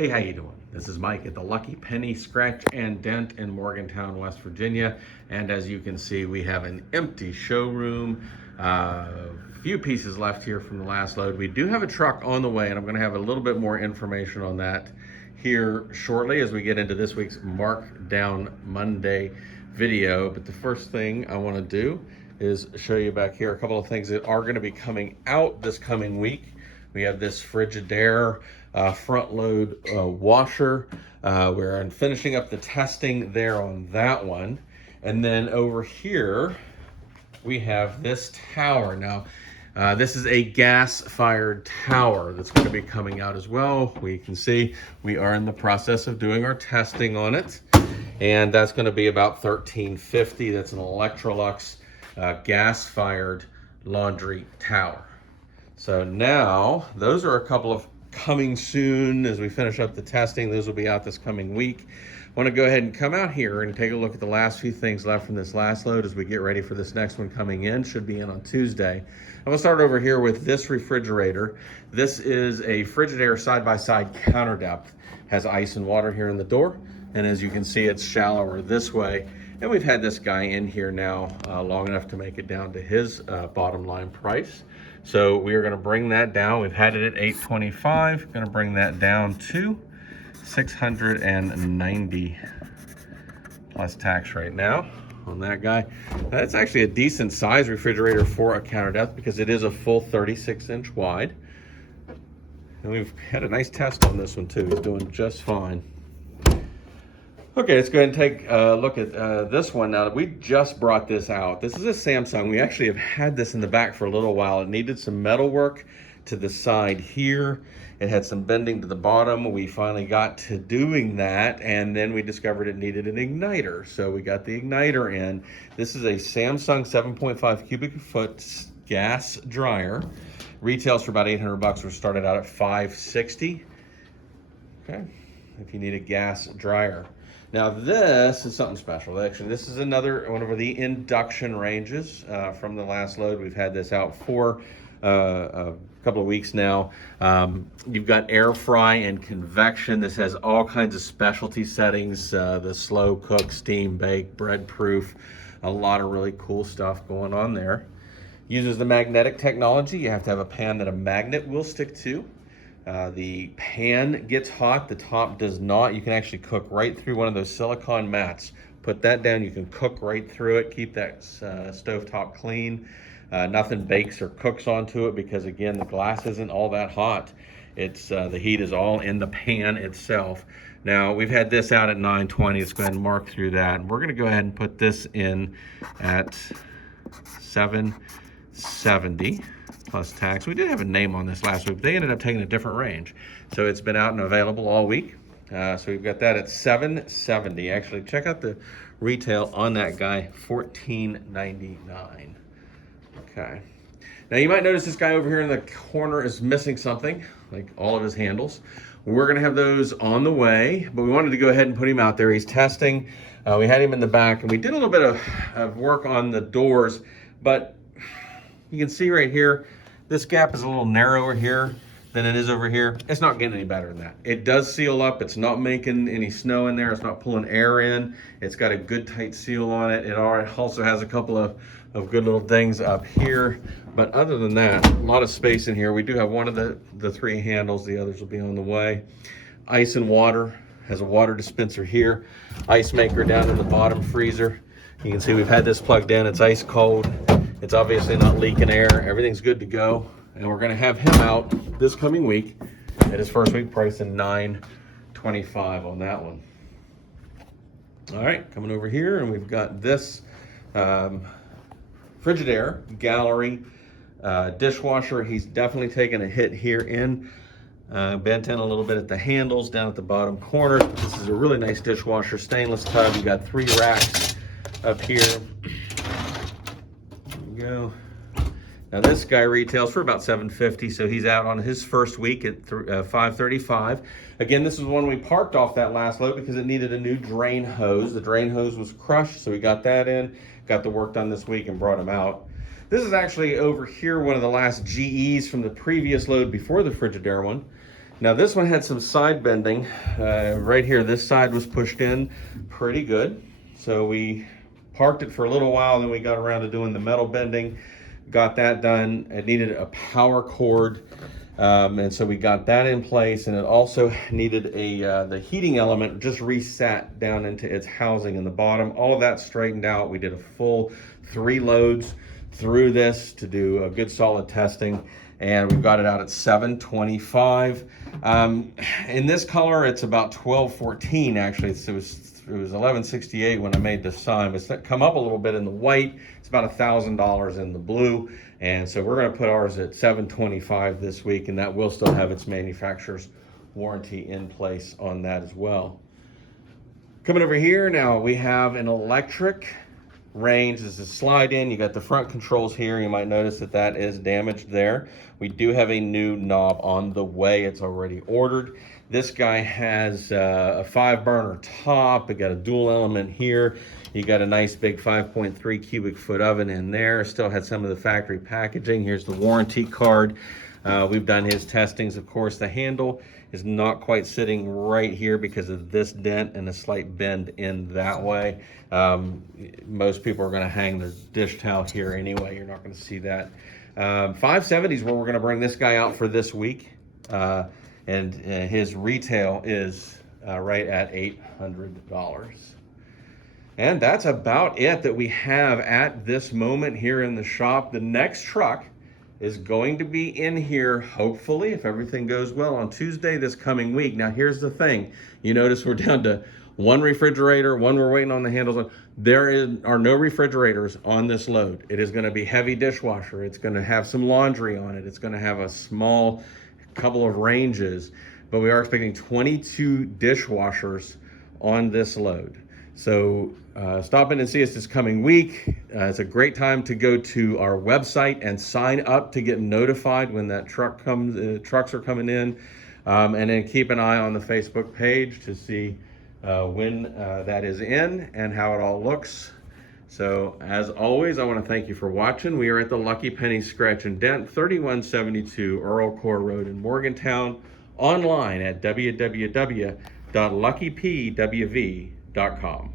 Hey, how you doing? This is Mike at the Lucky Penny Scratch and Dent in Morgantown, West Virginia. And as you can see, we have an empty showroom. A few pieces left here from the last load. We do have a truck on the way, and I'm going to have a little bit more information on that here shortly as we get into this week's Markdown Monday video. But the first thing I want to do is show you back here a couple of things that are going to be coming out this coming week. We have this Frigidaire front load washer. We're finishing up the testing there on that one. And then over here, we have this tower. Now, this is a gas-fired tower that's going to be coming out as well. We can see we are in the process of doing our testing on it. And that's going to be about $13.50. That's an Electrolux gas-fired laundry tower. So now, those are a couple of coming soon as we finish up the testing. Those will be out this coming week. I want to go ahead and come out here and take a look at the last few things left from this last load as we get ready for this next one coming in. Should be in on Tuesday. I'm going to start over here with this refrigerator. This is a Frigidaire side-by-side counter depth. Has ice and water here in the door. And as you can see, it's shallower this way. And we've had this guy in here now long enough to make it down to his bottom line price. So we are going to bring that down. We've had it at $825. Going to bring that down to $690 plus tax right now on that guy. That's actually a decent size refrigerator for a counter depth because it is a full 36-inch wide. And we've had a nice test on this one too. He's doing just fine. Okay, let's go ahead and take a look at this one now. We just brought this out. This is a Samsung. We actually have had this in the back for a little while. It needed some metal work to the side here. It had some bending to the bottom. We finally got to doing that, and then we discovered it needed an igniter. So we got the igniter in. This is a Samsung 7.5 cubic foot gas dryer. Retails for about $800. We're started out at $560. Okay, if you need a gas dryer. Now this is something special. Actually, this is another one of the induction ranges from the last load. We've had this out for a couple of weeks now. You've got air fry and convection. This has all kinds of specialty settings. The slow cook, steam bake, bread proof. A lot of really cool stuff going on there. Uses the magnetic technology. You have to have a pan that a magnet will stick to. The pan gets hot, the top does not. You can actually cook right through one of those silicone mats. Put that down, you can cook right through it, keep that stovetop clean. Nothing bakes or cooks onto it because again, the glass isn't all that hot. It's the heat is all in the pan itself. Now, we've had this out at $920. Let's go ahead and mark through that. We're gonna go ahead and put this in at $770. Plus tax. We did have a name on this last week, but they ended up taking a different range. So it's been out and available all week. So we've got that at $770. Actually, check out the retail on that guy, $14.99. Okay. Now you might notice this guy over here in the corner is missing something, like all of his handles. We're gonna have those on the way, but we wanted to go ahead and put him out there. He's testing. We had him in the back, and we did a little bit of work on the doors, but you can see right here, this gap is a little narrower here than it is over here. It's not getting any better than that. It does seal up. It's not making any snow in there. It's not pulling air in. It's got a good tight seal on it. It also has a couple of good little things up here. But other than that, a lot of space in here. We do have one of the three handles. The others will be on the way. Ice and water. Has a water dispenser here. Ice maker down in the bottom freezer. You can see we've had this plugged in. It's ice cold. It's obviously not leaking air. Everything's good to go. And we're gonna have him out this coming week at his first week price of $925 on that one. All right, coming over here, and we've got this Frigidaire gallery dishwasher. He's definitely taken a hit here in. Bent in a little bit at the handles down at the bottom corner. This is a really nice dishwasher, stainless tub. You've got 3 racks up here. Go. Now this guy retails for about $750, so he's out on his first week at $535. Again, this is one we parked off that last load because it needed a new drain hose. The drain hose was crushed, so we got that in, got the work done this week and brought him out. This is actually over here one of the last GEs from the previous load before the Frigidaire one. Now this one had some side bending. Right here, this side was pushed in pretty good. So we parked it for a little while, then we got around to doing the metal bending, got that done. It needed a power cord, and so we got that in place, and it also needed the heating element just reset down into its housing in the bottom. All of that straightened out. We did a full 3 loads through this to do a good solid testing, and we've got it out at 725. In this color, it's about 1214 actually. So it was 1168 when I made this sign. It's come up a little bit in the white. It's about $1,000 in the blue, and so we're going to put ours at 725 this week, and that will still have its manufacturer's warranty in place on that as well. Coming over here now, we have an electric range. This is a slide in. You got the front controls here. You might notice that that is damaged there. We do have a new knob on the way. It's already ordered. This guy has a 5-burner top. We got a dual element here. You got a nice big 5.3 cubic foot oven in there. Still had some of the factory packaging. Here's the warranty card. We've done his testings. Of course, the handle is not quite sitting right here because of this dent and a slight bend in that way. Most people are going to hang their dish towel here anyway. You're not going to see that. 570 is where we're going to bring this guy out for this week. And his retail is right at $800. And that's about it that we have at this moment here in the shop. The next truck is going to be in here, hopefully, if everything goes well, on Tuesday this coming week. Now, here's the thing. You notice we're down to 1 refrigerator, 1 we're waiting on the handles on. There are no refrigerators on this load. It is going to be heavy dishwasher. It's going to have some laundry on it. It's going to have a small couple of ranges, but we are expecting 22 dishwashers on this load. So stop in and see us this coming week. It's a great time to go to our website and sign up to get notified when that trucks are coming in, and then keep an eye on the Facebook page to see when that is in and how it all looks. So as always, I want to thank you for watching. We are at the Lucky Penny Scratch and Dent, 3172 Earl Core Road in Morgantown, online at www.luckypwv.com.